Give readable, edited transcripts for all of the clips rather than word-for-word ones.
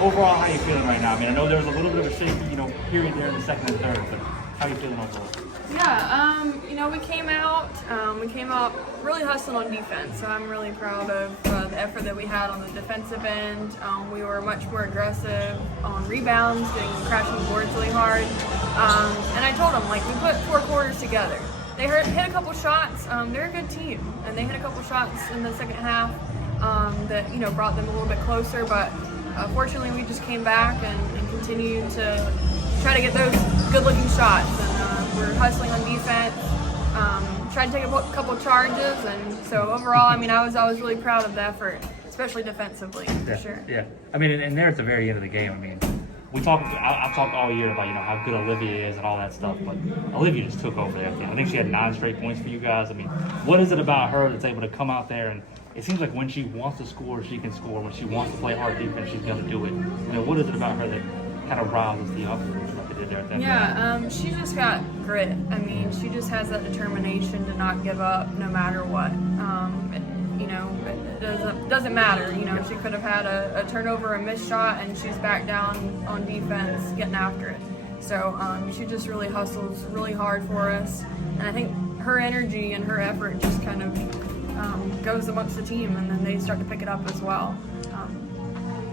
overall, how you feeling right now? I mean, I know there was a little bit of a shaky, period there in the second and third, but how you feeling overall? Yeah, we came out really hustling on defense. So I'm really proud of the effort that we had on the defensive end. We were much more aggressive on rebounds, crashing boards really hard. And I told them, we put 4 quarters together. They hit a couple shots. They're a good team, and they hit a couple shots in the second half that brought them a little bit closer. But fortunately, we just came back and continued to try to get those good-looking shots. And we're hustling on defense. Tried to take a couple charges, and so overall, I was really proud of the effort, especially defensively, for sure. Yeah, I mean, and there at the very end of the game, I've talked all year about how good Olivia is and all that stuff, but Olivia just took over everything. I think she had 9 straight points for you guys. What is it about her that's able to come out there, and it seems like when she wants to score, she can score. When she wants to play hard defense, she's going to do it. What is it about her that kind of rises the up like they did there at that Yeah, she just got grit. She just has that determination to not give up no matter what. It doesn't matter. She could have had a turnover, a missed shot, and she's back down on defense, getting after it. So she just really hustles really hard for us, and I think her energy and her effort just kind of goes amongst the team, and then they start to pick it up as well.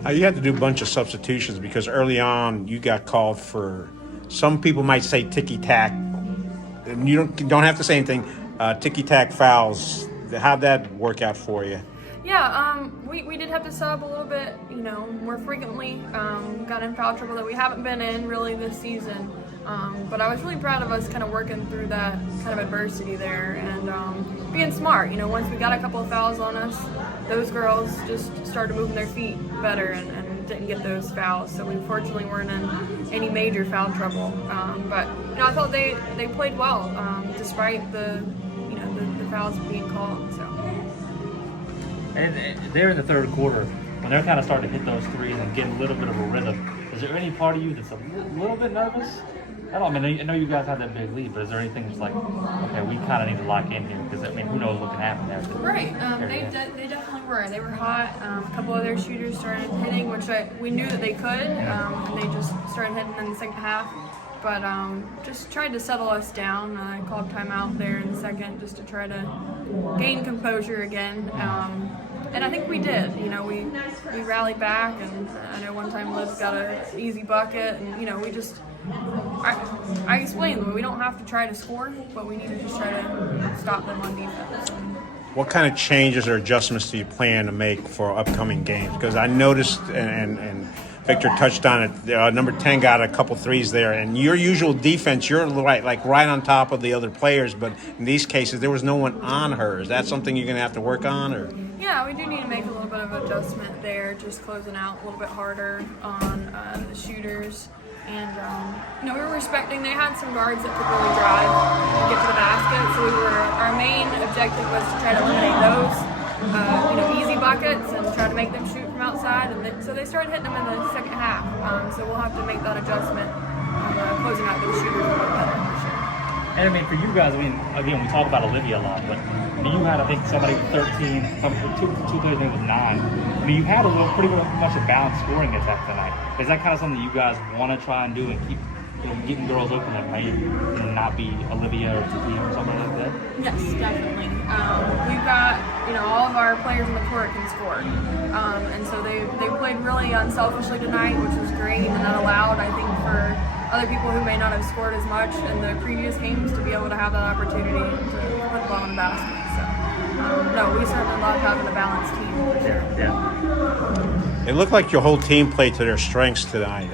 You had to do a bunch of substitutions because early on you got called for, some people might say ticky-tack, and you don't have to say anything, ticky-tack fouls. How'd that work out for you? Yeah, we did have to sub a little bit, more frequently. Got in foul trouble that we haven't been in really this season. But I was really proud of us kind of working through that kind of adversity there and being smart. Once we got a couple of fouls on us, those girls just started moving their feet better and didn't get those fouls. So we fortunately weren't in any major foul trouble. But I thought they played well despite the fouls being called. So. And they're in the third quarter, when they're kind of starting to hit those threes and getting a little bit of a rhythm, is there any part of you that's a little bit nervous? I know you guys have that big lead, but is there anything that's like, okay, we kind of need to lock in here because who knows what can happen there? Right. They definitely were. They were hot. A couple of their shooters started hitting, which we knew that they could, and they just started hitting in the second half. But just tried to settle us down. I called timeout there in the second just to try to gain composure again. And I think we did. We rallied back, and I know one time Liv got an easy bucket, and we just. I explained that we don't have to try to score, but we need to just try to stop them on defense. What kind of changes or adjustments do you plan to make for upcoming games? Because I noticed, and Victor touched on it, number 10 got a couple threes there, and your usual defense, you're right on top of the other players, but in these cases there was no one on her. Is that something you're going to have to work on? Or? Yeah, we do need to make a little bit of adjustment there, just closing out a little bit harder on the shooters. And, we were respecting, they had some guards that could really drive and get to the basket, so our main objective was to try to eliminate those, easy buckets and try to make them shoot from outside, and so they started hitting them in the second half, so we'll have to make that adjustment, closing out those shooters a little better for sure. And for you guys, again, we talk about Olivia a lot, but you had, I think, somebody with 13, two players with 9. You had pretty much a balanced scoring attack tonight. Is that kind of something you guys want to try and do and keep getting girls open that may not be Olivia or Tiki or something like that? Yes, definitely. We've got, all of our players in the court can score. And so they played really unselfishly tonight, which was great, and that allowed, I think, for other people who may not have scored as much in the previous games to be able to have that opportunity to put the ball in the basket. So, we certainly love having a balanced team for sure. Yeah. It looked like your whole team played to their strengths tonight.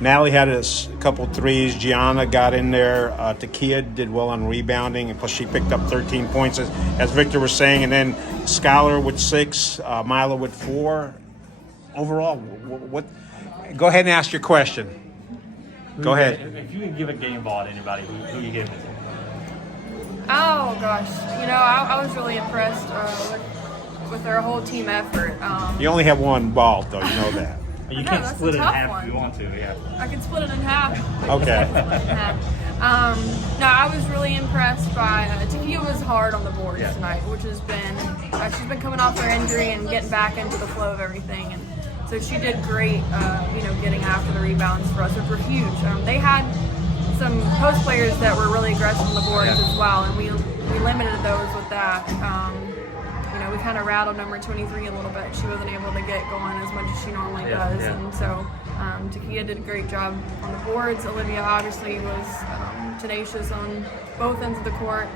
Natalie had a couple threes. Gianna got in there. Takia did well on rebounding, and plus she picked up 13 points, as Victor was saying. And then Skylar with 6, Mila with 4. Overall, what? Go ahead and ask your question. Go ahead. If you could give a game ball to anybody, who you give it to? Oh gosh, I was really impressed with our whole team effort. You only have one ball, though. You know that. You can split it in half if you want to. Yeah. I can split it in half. Okay. I was really impressed by Takia was hard on the boards tonight, which has been she's been coming off her injury and getting back into the flow of everything, and So she did great, getting after the rebounds for us, which were huge. They had some post players that were really aggressive on the boards as well, and we limited those with that. We kind of rattled number 23 a little bit. She wasn't able to get going as much as she normally does, and so Takia did a great job on the boards. Olivia obviously was tenacious on both ends of the court.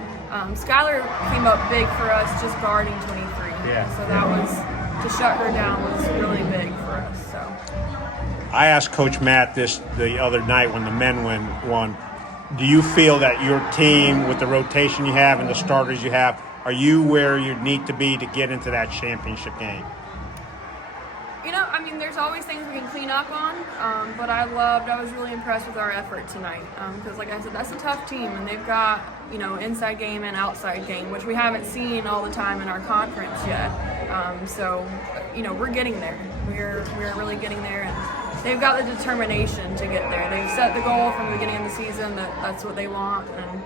Skylar came up big for us just guarding 23. So that was, to shut her down was really big for us. So I asked Coach Matt this the other night when the men won. Do you feel that your team, with the rotation you have and the starters you have, are you where you need to be to get into that championship game? There's always things we can clean up on, but I was really impressed with our effort tonight. Because like I said, that's a tough team, and they've got, inside game and outside game, which we haven't seen all the time in our conference yet. We're getting there. We're really getting there, and they've got the determination to get there. They've set the goal from the beginning of the season that's what they want, and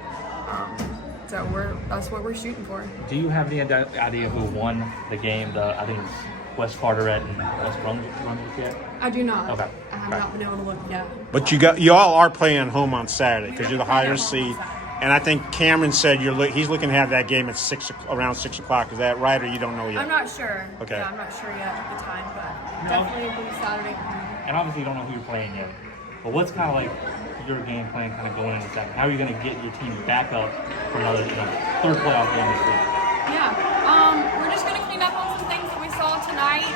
that's what we're shooting for. Do you have any idea who won the game? I think it was West Carteret and West Brunswick yet? I do not. Okay. I have not been able to look yet. But you all are playing home on Saturday because you're the higher seed. And I think Cameron said he's looking to have that game at around 6 o'clock. Is that right, or you don't know yet? I'm not sure. Okay. Yeah, I'm not sure yet at the time, but definitely it'll be Saturday. And obviously you don't know who you're playing yet. But what's kind of like your game plan kind of going into Saturday? How are you going to get your team back up for another third playoff game this week? Yeah. We're just going to clean up on some things that we saw tonight.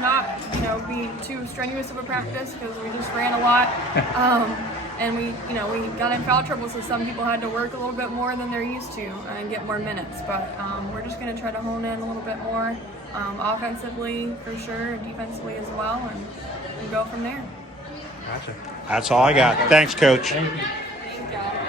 Not, be too strenuous of a practice because we just ran a lot. And we got in foul trouble, so some people had to work a little bit more than they're used to and get more minutes. But we're just going to try to hone in a little bit more offensively for sure, defensively as well, and go from there. Gotcha. That's all I got. Thanks, Coach. Thank you. Thank you.